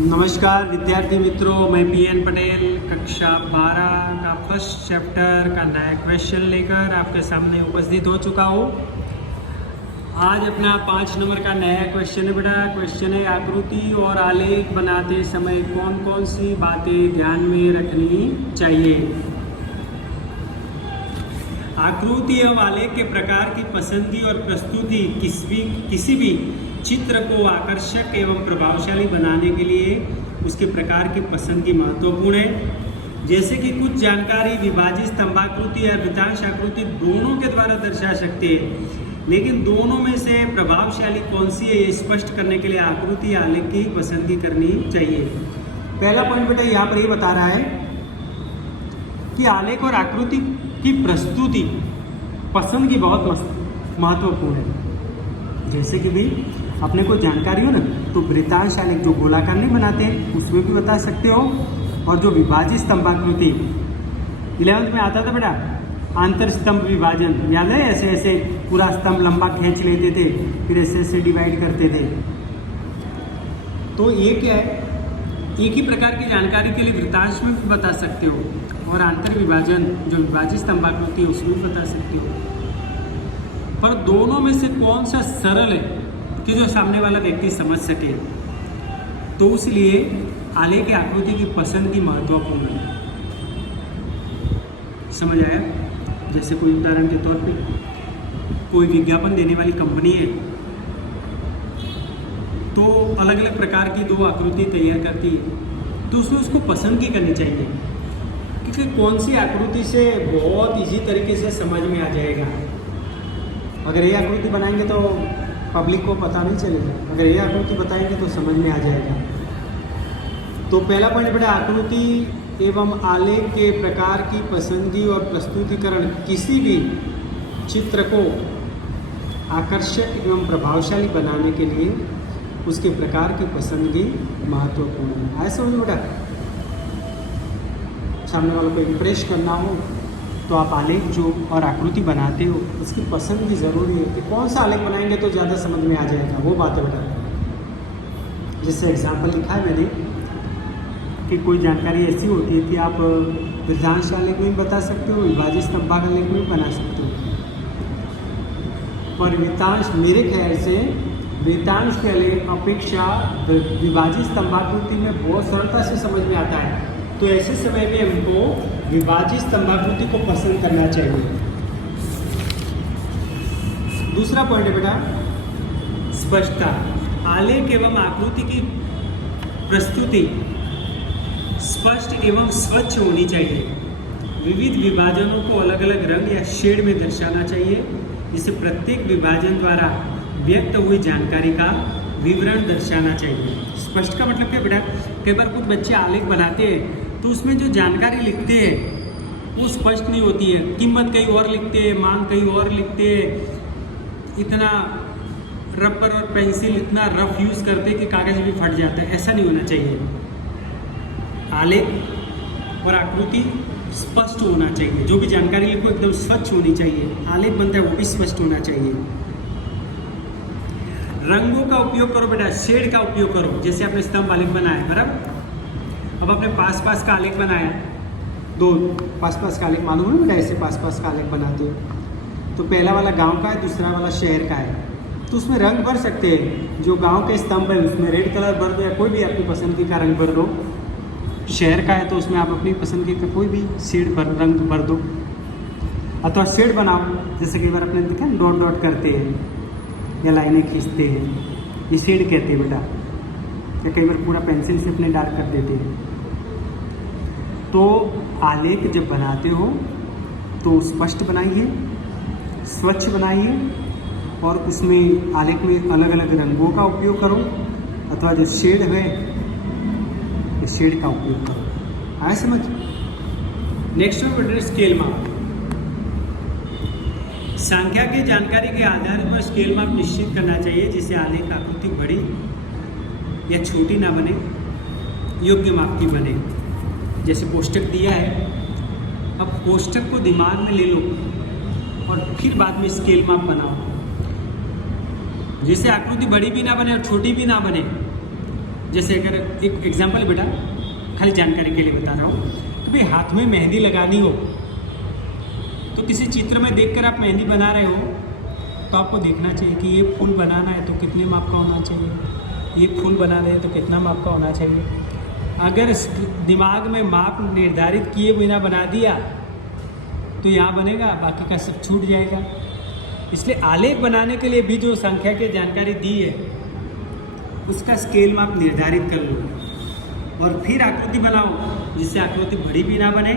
नमस्कार विद्यार्थी मित्रों, मैं पीएन पटेल कक्षा 12 का फर्स्ट चैप्टर का नया क्वेश्चन लेकर आपके सामने उपस्थित हो चुका हूँ। आज अपना 5 नंबर का नया क्वेश्चन है बेटा। क्वेश्चन है, आकृति और आलेख बनाते समय कौन कौन सी बातें ध्यान में रखनी चाहिए। आकृति एवं आलेख के प्रकार की पसंदगी और प्रस्तुति किसी भी चित्र को आकर्षक एवं प्रभावशाली बनाने के लिए उसके प्रकार की पसंदगी महत्वपूर्ण है। जैसे कि कुछ जानकारी विभाजित स्तंभाकृति या वृत्तांश आकृति दोनों के द्वारा दर्शा सकते हैं, लेकिन दोनों में से प्रभावशाली कौन सी है ये स्पष्ट करने के लिए आकृति आलेख की पसंदगी करनी चाहिए। पहला पॉइंट बेटा यहाँ पर ये बता रहा है कि आलेख और आकृति की प्रस्तुति पसंदगी बहुत महत्वपूर्ण है। जैसे कि भी अपने को जानकारी हो ना, तो वृत्तांश आलेख जो गोलाकार नहीं बनाते हैं उसमें भी बता सकते हो, और जो विभाजित स्तंभाकृति 11th में आता था बेटा, आंतर स्तंभ विभाजन, याद है? ऐसे ऐसे पूरा स्तंभ लंबा खींच लेते थे, फिर ऐसे ऐसे डिवाइड करते थे। तो ये क्या है, एक ही प्रकार की जानकारी के लिए वृत्तांश में भी बता सकते हो, और आंतर विभाजन जो विभाजित स्तंभाकृति उसमें भी बता सकते हो। पर दोनों में से कौन सा सरल है कि जो सामने वाला व्यक्ति समझ सके, तो इसलिए आलेख की आकृति की पसंदगी महत्वपूर्ण है। समझ आया? जैसे कोई उदाहरण के तौर पे कोई विज्ञापन देने वाली कंपनी है, तो अलग अलग प्रकार की 2 आकृति तैयार करती है, तो उसमें उसको पसंदगी करनी चाहिए, क्योंकि कौन सी आकृति से बहुत इजी तरीके से समझ में आ जाएगा। अगर ये आकृति बनाएंगे तो पब्लिक को पता नहीं चलेगा, अगर ये आकृति बताएंगे तो समझ में आ जाएगा। तो पहला पॉइंट बेटा, आकृति एवं आलेख के प्रकार की पसंदगी और प्रस्तुतिकरण किसी भी चित्र को आकर्षक एवं प्रभावशाली बनाने के लिए उसके प्रकार की पसंदगी महत्वपूर्ण है। ऐसा समझ बेटा, सामने वालों को इम्प्रेस करना हो तो आप आलेख जो और आकृति बनाते हो उसकी पसंदगी ज़रूरी है कि कौन सा आलेख बनाएंगे तो ज़्यादा समझ में आ जाएगा, वो बात है बेटा। जैसे एग्जाम्पल लिखा है मैंने कि कोई जानकारी ऐसी होती है कि आप वृत्तांश आलेख में भी बता सकते हो, विभाजित स्तंभालेख में भी बना सकते हो। पर वृत्तांश मेरे ख्याल से वृत्तांश के अपेक्षा विभाजित स्तंभाकृति में बहुत सरलता से समझ में आता है। तो ऐसे समय में हमको विभाजित स्तंभाकृति को पसंद करना चाहिए। दूसरा पॉइंट है बेटा, स्पष्टता। आलेख एवं आकृति की प्रस्तुति स्पष्ट एवं स्वच्छ होनी चाहिए। विविध विभाजनों को अलग अलग रंग या शेड में दर्शाना चाहिए, जिससे प्रत्येक विभाजन द्वारा व्यक्त हुई जानकारी का विवरण दर्शाना चाहिए। स्पष्ट का मतलब क्या बेटा, कई बार कुछ बच्चे आलेख बनाते हैं तो उसमें जो जानकारी लिखते हैं वो स्पष्ट नहीं होती है। कीमत कहीं और लिखते हैं, मान कहीं और लिखते हैं, इतना रबर और पेंसिल इतना रफ यूज़ करते हैं कि कागज़ भी फट जाता है। ऐसा नहीं होना चाहिए। आलेख और आकृति स्पष्ट होना चाहिए, जो भी जानकारी लिखो एकदम स्वच्छ होनी चाहिए। आलेख बनता है वो भी स्पष्ट होना चाहिए। रंगों का उपयोग करो बेटा, शेड का उपयोग करो। जैसे आपने स्तंभ आलेख बनाया, बराबर, अब आपने पास पास का आलेख बनाया, 2 पास पास का आलेख, मालूम है बेटा ऐसे पास पास का आलेख बनाते हो। तो पहला वाला गांव का है, दूसरा वाला शहर का है, तो उसमें रंग भर सकते हैं। जो गांव के स्तंभ है उसमें रेड कलर भर दो, या कोई भी आपकी पसंद का रंग भर दो। शहर का है तो उसमें आप अपनी पसंद का कोई भी शेड रंग भर दो, अथवा शेड बनाओ। जैसे कई बार अपने देखा डॉट डॉट करते हैं या लाइनें खींचते हैं, ये शेड कहते हैं बेटा। या कई बार पूरा पेंसिल से अपने डार्क कर देते हैं। तो आलेख जब बनाते हो तो स्पष्ट बनाइए, स्वच्छ बनाइए, और उसमें आलेख में अलग अलग रंगों का उपयोग करो, अथवा जो शेड है इस शेड का उपयोग करो। आया समझ? नेक्स्ट में स्केल माप। संख्या की जानकारी के आधार पर स्केल माप निश्चित करना चाहिए, जिससे आलेख आकृति बड़ी या छोटी ना बने, योग्य माप की बने। जैसे कोष्टक दिया है, अब कोष्टक को दिमाग में ले लो और फिर बाद में स्केल माप बनाओ। जैसे आकृति बड़ी भी ना बने और छोटी भी ना बने, जैसे अगर एक एग्जांपल बेटा खाली जानकारी के लिए बता रहा हूँ कि भाई हाथ में मेहंदी लगानी हो तो किसी चित्र में देखकर आप मेहंदी बना रहे हो तो आपको देखना चाहिए कि ये फूल बनाना है तो कितने माप का होना चाहिए, ये फूल बना रहे हैं तो कितना माप का होना चाहिए। अगर दिमाग में माप निर्धारित किए बिना बना दिया तो यहाँ बनेगा, बाकी का सब छूट जाएगा। इसलिए आलेख बनाने के लिए भी जो संख्या की जानकारी दी है उसका स्केल माप निर्धारित कर लो और फिर आकृति बनाओ जिससे आकृति बड़ी भी ना बने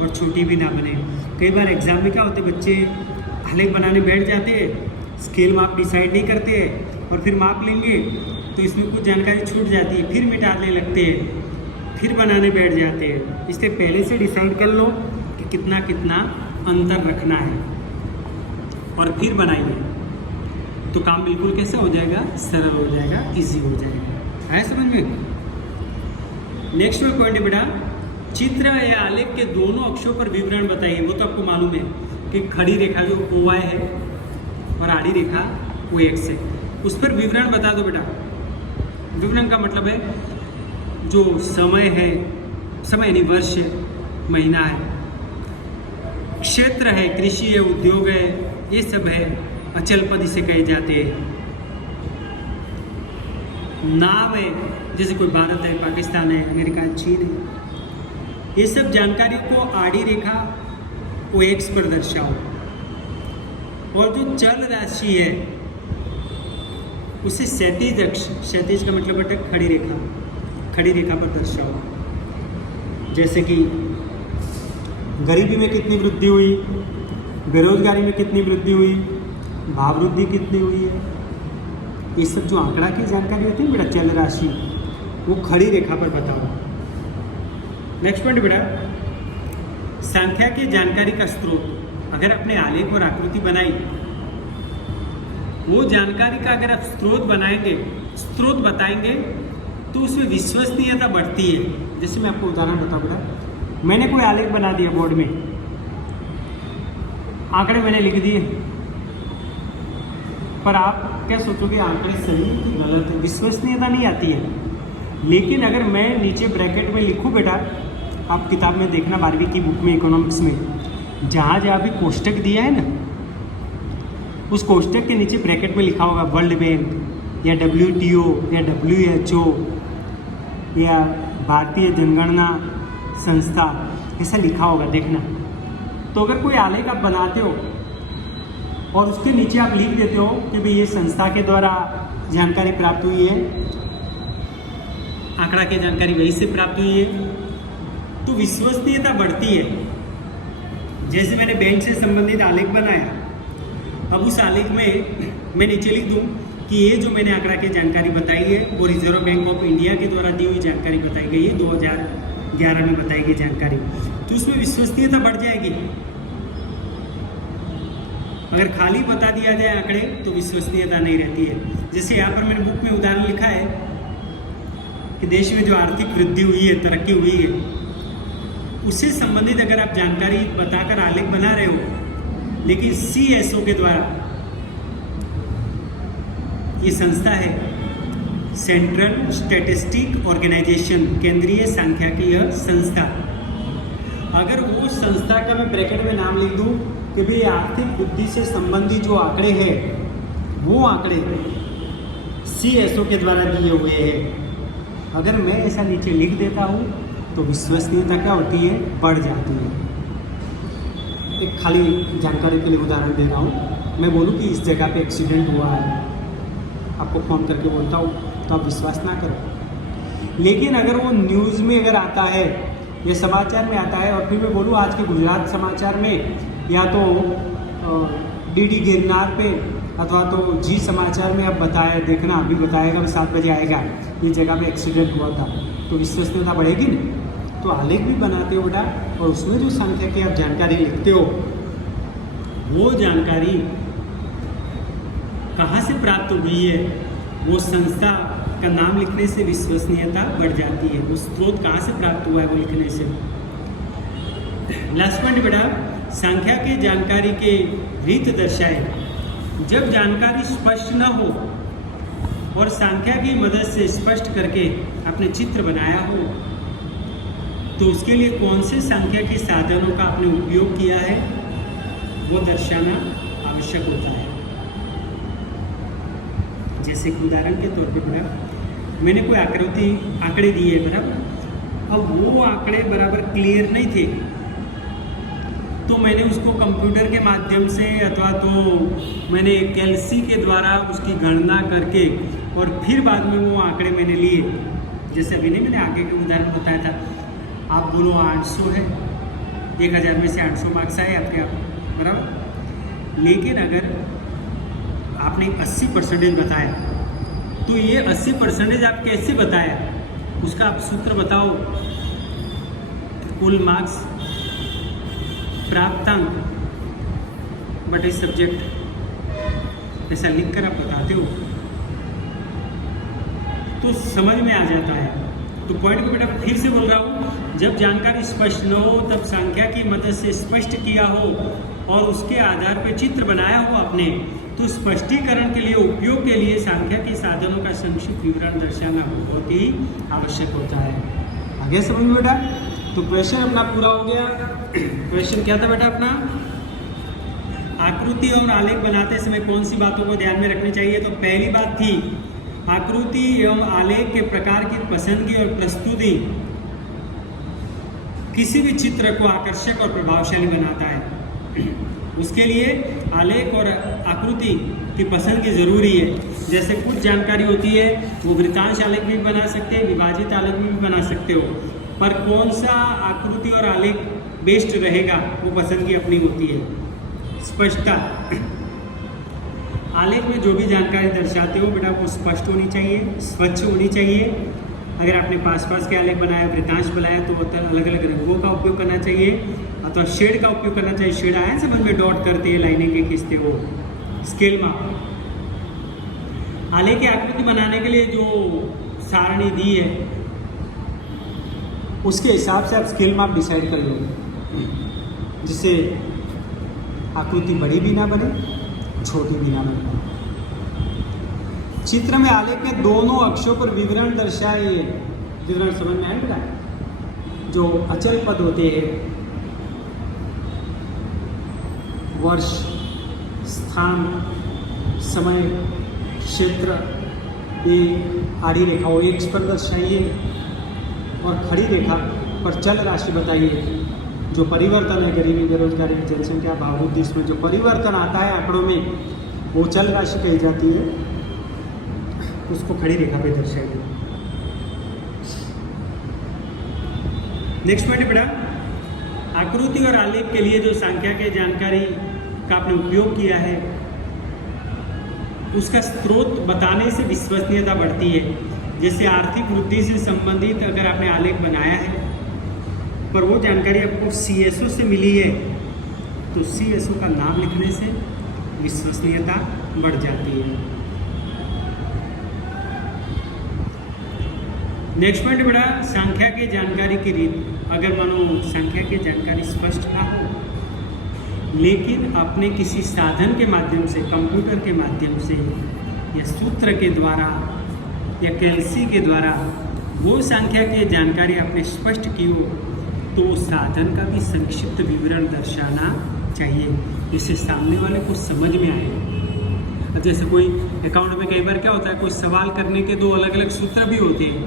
और छोटी भी ना बने। कई बार एग्जाम में क्या होते बच्चे आलेख बनाने बैठ जाते हैं, स्केल माप डिसाइड नहीं करते हैं और फिर माप लेंगे तो इसमें कुछ जानकारी छूट जाती है, फिर मिटाने लगते हैं, फिर बनाने बैठ जाते हैं। इसलिए पहले से डिसाइड कर लो कि कितना कितना अंतर रखना है और फिर बनाइए तो काम बिल्कुल कैसा हो जाएगा, सरल हो जाएगा, इजी हो जाएगा। है समझ में? नेक्स्ट में पॉइंट है बेटा, चित्र या आलेख के दोनों अक्षों पर विवरण बताइए। वो तो आपको मालूम है कि खड़ी रेखा जो OY है और आड़ी रेखा OX है, उस पर विवरण बता दो बेटा। विवरण का मतलब है जो समय है, समय यानी वर्ष है, महीना है, क्षेत्र है, कृषि है, उद्योग है, ये सब है, अचल पद इसे कहे जाते हैं। नाम है, जैसे कोई भारत है, पाकिस्तान है, अमेरिका है, चीन है, ये सब जानकारियों को आड़ी रेखा OX पर दर्शाओ। और जो चल राशि है उसे क्षैतिज अक्ष, क्षैतिज का मतलब है खड़ी रेखा, खड़ी रेखा पर दर्शाओ। जैसे कि गरीबी में कितनी वृद्धि हुई, बेरोजगारी में कितनी वृद्धि हुई, भाव वृद्धि कितनी हुई है, ये सब जो आंकड़ा की जानकारी होती है बेटा, चल राशि, वो खड़ी रेखा पर बताओ। नेक्स्ट पॉइंट बेटा, संख्या की जानकारी का स्रोत। अगर आपने आलेख और आकृति बनाई, वो जानकारी का अगर आप स्रोत बनाएंगे, स्रोत बताएंगे तो उसमें विश्वसनीयता बढ़ती है। जैसे मैं आपको उदाहरण बताऊँ बेटा, मैंने कोई आलेख बना दिया बोर्ड में, आंकड़े मैंने लिख दिए, पर आप क्या सोचोगे आंकड़े सही है कि गलत है, विश्वसनीयता नहीं आती है। लेकिन अगर मैं नीचे ब्रैकेट में लिखूं बेटा, आप किताब में देखना 12वीं की बुक में इकोनॉमिक्स में जहाँ जहाँ भी कोष्टक दिया है ना, उस कोष्टक के नीचे ब्रैकेट में लिखा होगा वर्ल्ड बैंक या WTO या WHO या भारतीय जनगणना संस्था, ऐसा लिखा होगा, देखना। तो अगर कोई आलेख आप बनाते हो और उसके नीचे आप लिख देते हो कि भाई ये संस्था के द्वारा जानकारी प्राप्त हुई है, आंकड़ा की जानकारी वहीं से प्राप्त हुई है, तो विश्वसनीयता बढ़ती है। जैसे मैंने बैंक से संबंधित आलेख बनाया, अब उस आलेख में मैं नीचे लिख दूं कि ये जो मैंने आंकड़ा की जानकारी बताई है वो रिजर्व बैंक ऑफ इंडिया के द्वारा दी हुई जानकारी बताई गई है, 2011 में बताई गई जानकारी, तो उसमें विश्वसनीयता बढ़ जाएगी। अगर खाली बता दिया जाए आंकड़े तो विश्वसनीयता नहीं रहती है। जैसे यहाँ पर मैंने बुक में उदाहरण लिखा है कि देश में जो आर्थिक वृद्धि हुई है, तरक्की हुई है, उससे संबंधित अगर आप जानकारी बताकर आलेख बना रहे हो, लेकिन CSO के द्वारा, ये संस्था है सेंट्रल स्टैटिस्टिक ऑर्गेनाइजेशन, केंद्रीय सांख्यिकीय संस्था, अगर वो संस्था का मैं ब्रैकेट में नाम लिख दूं कि भाई आर्थिक वृद्धि से संबंधित जो आंकड़े हैं वो आंकड़े CSO के द्वारा दिए हुए हैं, अगर मैं ऐसा नीचे लिख देता हूँ तो विश्वसनीयता क्या होती है, बढ़ जाती है। एक खाली जानकारी के लिए उदाहरण दे रहा हूँ, मैं बोलूँ कि इस जगह पे एक्सीडेंट हुआ है, आपको फ़ोन करके बोलता हूँ तो आप विश्वास ना करो। लेकिन अगर वो न्यूज़ में अगर आता है या समाचार में आता है और फिर मैं बोलूँ आज के गुजरात समाचार में या तो DD गिरनार पे अथवा तो जी समाचार में अब बताया, देखना अभी बताएगा, 7 बजे आएगा, ये जगह पे एक्सीडेंट हुआ था, तो विश्वसनीयता बढ़ेगी नहीं। तो आलेख भी बनाते हो बेटा और उसमें जो संख्या की आप जानकारी लिखते हो, वो जानकारी कहाँ से प्राप्त हुई है, वो संस्था का नाम लिखने से विश्वसनीयता बढ़ जाती है, वो स्रोत कहाँ से प्राप्त हुआ है वो लिखने से। लास्ट पॉइंट बेटा, संख्या की जानकारी के रीत दर्शाए। जब जानकारी स्पष्ट न हो और संख्या की मदद से स्पष्ट करके आपने चित्र बनाया हो तो उसके लिए कौन से संख्या के साधनों का आपने उपयोग किया है वो दर्शाना आवश्यक होता है। जैसे कि उदाहरण के तौर पे बराबर मैंने कोई आंकड़े दिए बराबर, अब वो आंकड़े बराबर क्लियर नहीं थे तो मैंने उसको कंप्यूटर के माध्यम से अथवा तो मैंने कैलसी के द्वारा उसकी गणना करके और फिर बाद में वो आंकड़े मैंने लिए। जैसे अभी नहीं मैंने आगे के उदाहरण बताया था, आप बोलो 800 है, 1000 में से 800 मार्क्स आए आपके आप बराबर। लेकिन अगर आपने 80% बताया तो ये 80% आप कैसे बताया उसका आप सूत्र बताओ। कुल मार्क्स प्राप्तांक बटे सब्जेक्ट, ऐसा लिखकर आप बताते हो तो समझ में आ जाता है। तो पॉइंट को बेटा फिर से बोल रहा हूँ, जब जानकारी स्पष्ट न हो तब संख्या की मदद से स्पष्ट किया हो और उसके आधार पर चित्र बनाया हो आपने, तो स्पष्टीकरण के लिए उपयोग के लिए संख्या के साधनों का संक्षिप्त विवरण दर्शाना बहुत ही आवश्यक होता है। आगे समझ में बेटा। तो क्वेश्चन अपना पूरा हो गया। क्वेश्चन क्या था बेटा अपना, आकृति और आलेख बनाते समय कौन सी बातों को ध्यान में रखनी चाहिए। तो पहली बात थी आकृति एवं आलेख के प्रकार की पसंदगी और प्रस्तुति किसी भी चित्र को आकर्षक और प्रभावशाली बनाता है। उसके लिए आलेख और आकृति की पसंदगी जरूरी है। जैसे कुछ जानकारी होती है वो वृत्तांश आलेख भी बना सकते हैं, विभाजित आलेख भी बना सकते हो, पर कौन सा आकृति और आलेख बेस्ट रहेगा वो पसंदगी अपनी होती है। स्पष्टता, आलेख में जो भी जानकारी दर्शाते हो बेटा वो स्पष्ट होनी चाहिए, स्वच्छ होनी चाहिए। अगर आपने पास के आलेख बनाया, वृत्तांश बनाया तो अलग अलग रंगों का उपयोग करना चाहिए अथवा शेड का उपयोग करना चाहिए। शेड आया समझ में, डॉट करते हैं, लाइनें के खींचते हो, स्केल माप। आलेख की आकृति बनाने के लिए जो सारणी दी है उसके हिसाब से आप स्केल माप डिसाइड कर लो, जिससे आकृति बड़ी भी ना बने छोटी भी ना बने। चित्र में आलेख के दोनों अक्षों पर विवरण दर्शाए। विवरण समझ में आएगा, जो अचल पद होते हैं, वर्ष, स्थान, समय, क्षेत्र, ये आड़ी रेखा वो एक्स पर दर्शाइए और खड़ी रेखा पर चल राशि बताइए। जो परिवर्तन है गरीबी, बेरोजगारी, जनसंख्या, भाववृद्धि, इसमें जो परिवर्तन आता है आंकड़ों में वो चल राशि कही जाती है, उसको खड़ी रेखा पे दर्शाइए। नेक्स्ट पॉइंट बेटा, आकृति और आलेख के लिए जो संख्या के जानकारी का आपने उपयोग किया है उसका स्रोत बताने से विश्वसनीयता बढ़ती है। जैसे आर्थिक वृद्धि से संबंधित अगर आपने आलेख बनाया है पर वो जानकारी आपको CSO से मिली है तो CSO का नाम लिखने से विश्वसनीयता बढ़ जाती है। नेक्स्ट पॉइंट बेटा, संख्या की जानकारी की रीत। अगर मानो संख्या की जानकारी स्पष्ट ना हो लेकिन अपने किसी साधन के माध्यम से, कंप्यूटर के माध्यम से या सूत्र के द्वारा या कैलसी के द्वारा वो संख्या की जानकारी आपने स्पष्ट की हो तो उस साधन का भी संक्षिप्त विवरण दर्शाना चाहिए, जिससे सामने वाले को समझ में आए। जैसे कोई अकाउंट में कई बार क्या होता है, कोई सवाल करने के दो अलग अलग सूत्र भी होते हैं,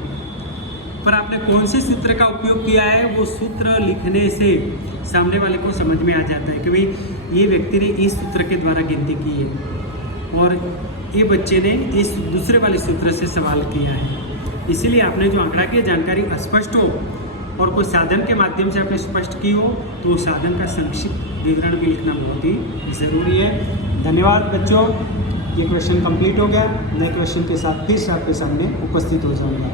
पर आपने कौन से सूत्र का उपयोग किया है वो सूत्र लिखने से सामने वाले को समझ में आ जाता है कि भाई ये व्यक्ति ने इस सूत्र के द्वारा गिनती की है और ये बच्चे ने इस दूसरे वाले सूत्र से सवाल किया है। इसीलिए आपने जो आंकड़ा की जानकारी अस्पष्ट हो और कोई साधन के माध्यम से आपने स्पष्ट की हो तो उस साधन का संक्षिप्त विवरण भी लिखना बहुत ही ज़रूरी है। धन्यवाद बच्चों, ये क्वेश्चन कंप्लीट हो गया। नए क्वेश्चन के साथ फिर से आपके सामने उपस्थित हो जाऊंगा।